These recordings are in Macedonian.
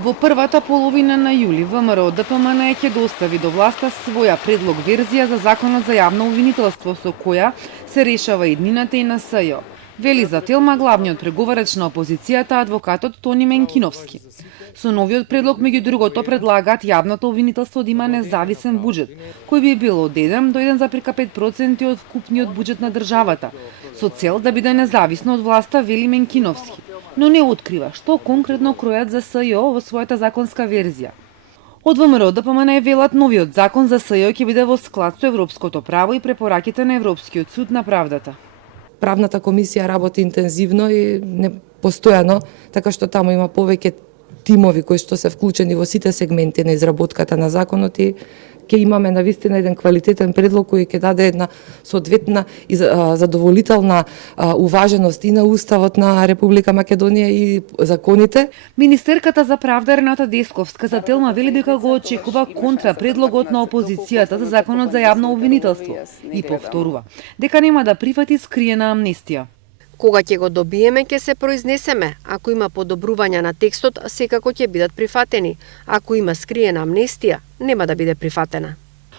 Во првата половина на јули ВМРО ДПМН ќе достави до власта своја предлог верзија за законот за јавно обвинителство со која се решава иднината и на СЈО, вели за Телма главниот преговарач на опозицијата адвокатот Тони Менкиновски. Со новиот предлог меѓу другото предлагаат јавното обвинителство да има независен буџет, кој би бил од 1 до 1,5% од вкупниот буџет на државата, со цел да биде независно од власта, вели Менкиновски, но не открива што конкретно кројат за СЈО во својата законска верзија. Од ВМРО ДПМН велат новиот закон за СЈО ќе биде во склад со европското право и препораките на Европскиот суд на правдата. Правната комисија работи интензивно и постојано, така што таму има повеќе тимови кои што се вклучени во сите сегменти на изработката на законот и ќе имаме навистина еден квалитетен предлог кој ќе даде една соодветна и задоволителна уваженост и на Уставот на Република Македонија и законите. Министерката за правда Рената Десковска за Телма вели дека го очекува контра предлогот на опозицијата за законот за јавно обвинителство и повторува дека нема да прифати скриена амнестија. Кога ќе го добиеме, ќе се произнесеме. Ако има подобрувања на текстот, секако ќе бидат прифатени. Ако има скриена амнестија, нема да биде прифатена.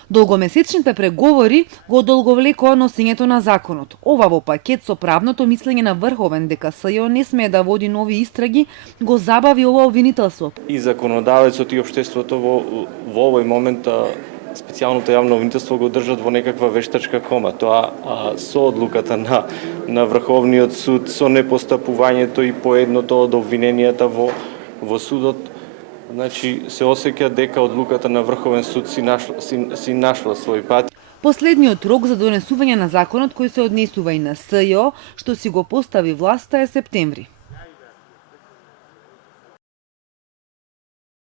Долгомесечните преговори го одолговлекоа носењето на законот. Ова во пакет со правното мислење на Врховен дека СЈО не смее да води нови истраги, го забави ова обвинителство. И законодавецот и општеството во овој момент специјалното јавно обвинителство го држат во некаква вештачка кома. Тоа со одлуката на Врховниот суд, со непостапувањето и поедното од обвиненијата во судот, значи се осеќа дека одлуката на Врховен суд си нашла свој пат. Последниот рок за донесување на законот кој се однесува и на СЈО, што си го постави власта, е септември.